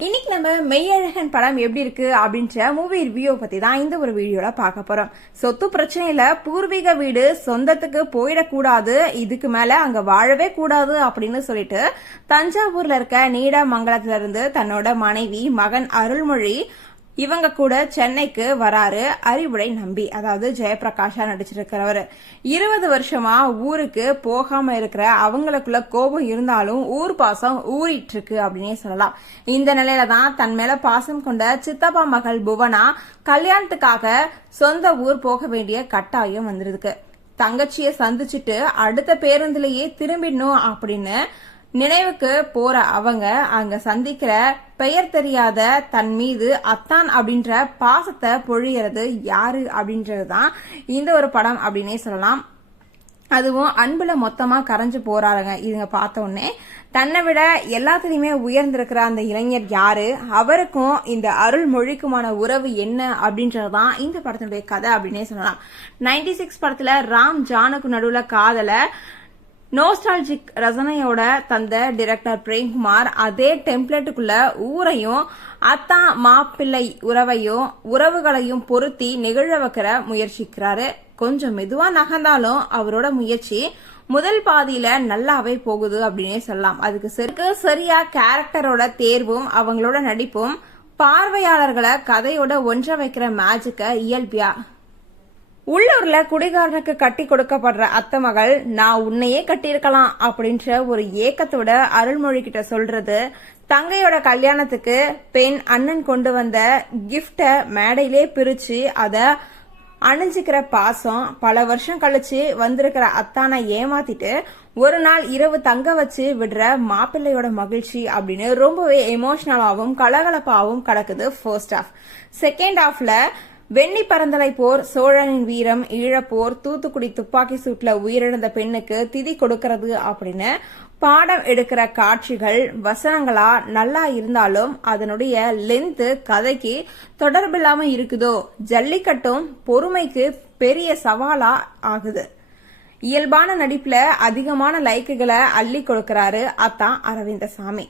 இன்னைக்கு நம்ம மெய்யழகன் படம் எப்படி இருக்கு அப்படின்ற மூவி ரிவ்யூ பத்தி தான் இந்த ஒரு வீடியோல பார்க்க போறோம். சொத்து பிரச்சனையில பூர்வீக வீடு சொந்தத்துக்கு போயிடக்கூடாது இதுக்கு மேல அங்க வாழவே கூடாது அப்படின்னு சொல்லிட்டு தஞ்சாவூர்ல இருக்க நீடாமங்கலத்துல இருந்து தன்னோட மனைவி மகன் அருள்மொழி இவங்க கூட சென்னைக்கு வராரு. அறிவுரை நம்பி அதாவது ஜெயபிரகாஷா நடிச்சிருக்கிறவர். இருபது வருஷமா ஊருக்கு போகாம இருக்கிற அவங்களுக்குள்ள கோபம் இருந்தாலும் ஊர் பாசம் ஊறிட்டு இருக்கு அப்படின்னே சொல்லலாம். இந்த நிலையில தான் தன் மேல பாசம் கொண்ட சித்தப்பா மகள் புவனா கல்யாணத்துக்காக சொந்த ஊர் போக வேண்டிய கட்டாயம் வந்திருக்கு தங்கச்சியை சந்திச்சுட்டு அடுத்த பேருந்துலயே திரும்பிடணும் அப்படின்னு நினைவுக்கு போற அவங்க அங்க சந்திக்கிற பெயர் தெரியாத தன் மீது அத்தான் அப்படின்ற பாசத்தை பொழியறது யாரு அப்படின்றது தான் இந்த ஒரு படம் அப்படின்னே சொல்லலாம். அதுவும் அன்புல மொத்தமா கரைஞ்சு போறாருங்க. இதுங்க பார்த்த உடனே தன்னை விட எல்லாத்துலயுமே உயர்ந்திருக்கிற அந்த இளைஞர் யாரு? அவருக்கும் இந்த அருள்மொழிக்குமான உறவு என்ன அப்படின்றதுதான் இந்த படத்தினுடைய கதை அப்படின்னே சொல்லலாம். நைன்டி சிக்ஸ் படத்துல ராம் ஜானுக்கு நடுவுல காதல நோஸ்டாலஜிக் ரசனையோட தந்த டிரெக்டர் பிரேம்குமார் அதே டெம்ப்ளேட்டுக்குள்ள ஊரையும் அத்தா மாப்பிள்ளை உறவையும் உறவுகளையும் பொருத்தி நிகழ வைக்கிற முயற்சிக்கிறாரு. கொஞ்சம் மெதுவா நகர்ந்தாலும் அவரோட முயற்சி முதல் பாதியில நல்லாவே போகுது அப்படின்னே சொல்லலாம். அதுக்கு செருக்கு சரியா கேரக்டரோட தேர்வும் அவங்களோட நடிப்பும் பார்வையாளர்களை கதையோட ஒன்ற வைக்கிற மேஜிக்க இயல்பியா உள்ளூர்ல குடிகாரனுக்கு கட்டி கொடுக்கப்படுற அத்தை மகள் நான் உன்னையே கட்டியிருக்கலாம் அப்படின்ற ஒரு ஏக்கத்தோட அருள்மொழி கிட்ட சொல்றது தங்கையோட கல்யாணத்துக்கு பெண் அண்ணன் கொண்டு வந்த கிஃப்ட மேடையிலே பிரிச்சு அத அணிஞ்சுக்கிற பாசம் பல வருஷம் கழிச்சு வந்திருக்கிற அத்தானை ஏமாத்திட்டு ஒரு நாள் இரவு தங்க வச்சு விடுற மாப்பிள்ளையோட மகிழ்ச்சி அப்படின்னு ரொம்பவே எமோஷனலாவும் கலகலப்பாவும் கிடக்குது ஃபர்ஸ்ட் ஆஃப் செகண்ட் ஆஃப்ல வெண்ணி பரந்தலை போர் சோழனின் வீரம் ஈழப்போர் தூத்துக்குடி துப்பாக்கி சூட்டில் உயிரிழந்த பெண்ணுக்கு திதி கொடுக்கறது அப்படின்னு பாடம் எடுக்கிற காட்சிகள் வசனங்களா நல்லா இருந்தாலும் அதனுடைய லென்த்து கதைக்கு தொடர்பில்லாம இருக்குதோ? ஜல்லிக்கட்டும் பொறுமைக்கு பெரிய சவாலா ஆகுது. இயல்பான நடிப்புல அதிகமான லைக்குகளை அள்ளி கொடுக்கிறாரு அத்தான் அரவிந்தசாமி.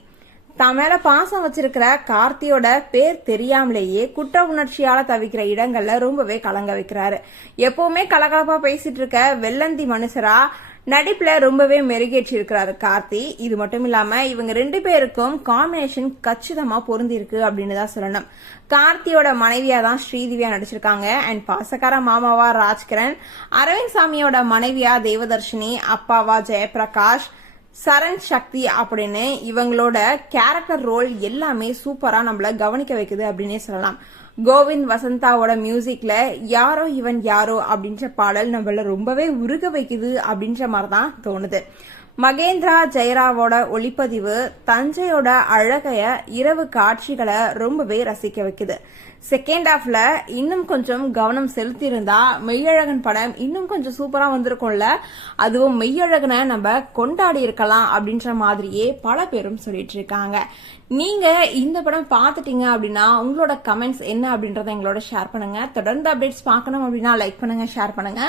தான் மேல பாசம் வச்சிருக்கிற கார்த்தியோட பேர் தெரியாமலேயே குற்ற உணர்ச்சியால தவிக்கிற இடங்கள்ல ரொம்பவே கலங்க வைக்கிறாரு. எப்பவுமே கலகலப்பா பேசிட்டு இருக்க வெள்ளந்தி மனுஷரா நடிப்புல ரொம்பவே மெருகேற்றி இருக்கிறாரு கார்த்தி. இது மட்டும் இல்லாம இவங்க ரெண்டு பேருக்கும் காம்பினேஷன் கச்சிதமா பொருந்தி இருக்கு அப்படின்னு தான் சொல்லணும். கார்த்தியோட மனைவியா தான் ஸ்ரீதிவியா நடிச்சிருக்காங்க. அண்ட் பாசக்கார மாமாவா ராஜ்கிரண் அரவிந்த் சாமியோட மனைவியா தேவதர்ஷினி அப்பாவா ஜெயபிரகாஷ் சரண் சக்தி அப்படின்னு இவங்களோட கேரக்டர் ரோல் எல்லாமே சூப்பரா நம்மள கவனிக்க வைக்குது அப்படின்னே சொல்லலாம். கோவிந்த் வசந்தாவோட மியூசிக்ல யாரோ இவன் யாரோ அப்படின்ற பாடல் நம்மள ரொம்பவே உருக வைக்குது அப்படின்ற மாதிரி தான் தோணுது. மகேந்திரா ஜெயராவோட ஒளிப்பதிவு தஞ்சையோட அழகைய இரவு காட்சிகளை ரொம்பவே ரசிக்க வைக்குது. செகண்ட் ஹாஃப்ல இன்னும் கொஞ்சம் கவனம் செலுத்தியிருந்தா மெய்யழகன் படம் இன்னும் கொஞ்சம் சூப்பரா வந்திருக்கும்ல? அதுவும் மெய்யழகனை நம்ம கொண்டாடி இருக்கலாம் அப்படின்ற மாதிரியே பல பேரும் சொல்லிட்டு இருக்காங்க. நீங்க இந்த படம் பார்த்துட்டீங்க அப்படின்னா உங்களோட கமெண்ட்ஸ் என்ன அப்படின்றத எங்களோட ஷேர் பண்ணுங்க. தொடர்ந்து அப்டேட்ஸ் பார்க்கணும் அப்படின்னா லைக் பண்ணுங்க ஷேர் பண்ணுங்க.